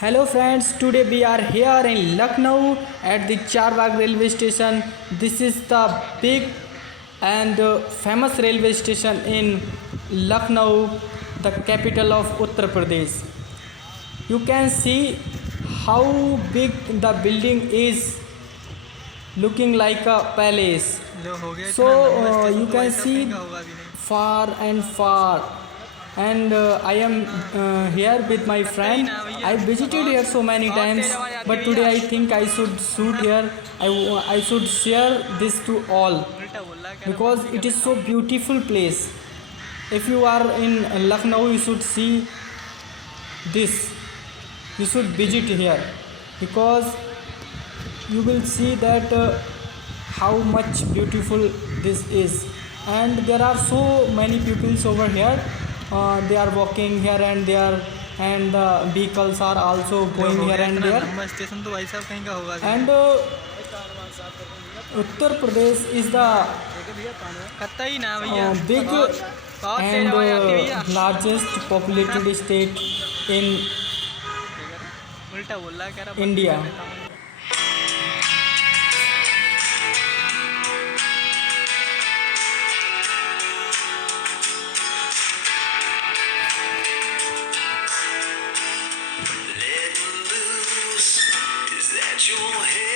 Hello friends, today we are here in Lucknow at the Charbagh railway station. This is the big and famous railway station in Lucknow, the capital of Uttar Pradesh. You can see how big the building is, looking like a palace. जो हो गया So इतना लंबा you station तो can भाई साहब कहीं see का होगा भी नहीं। far and far, and I am here with my कत्ता ही friend. ना भैया। I visited here so many बहुत times, तेज आवाज आती है but भैया। today I think I should shoot here. I should share this to all उल्टा बोल रहा है, कह रहा because बंद भी it कर is देता so हूँ। beautiful place. If you are in Lucknow, you should see this. You should visit here because you will see that how much beautiful this is, and there are so many pupils over here. They are walking here and there, and the vehicles are also जो going हो here गया and इतना there. लंबा station तो भाई साहब कहीं का होगा भी And नहीं। Uttar Pradesh is the कत्ता ही ना भैया। big बहुत बहुत तेज and आवाज आती है भैया। largest populated state in उल्टा बोल रहा है, कह रहा बंद भी India. कर देता हूँ। Letting loose, is that your head?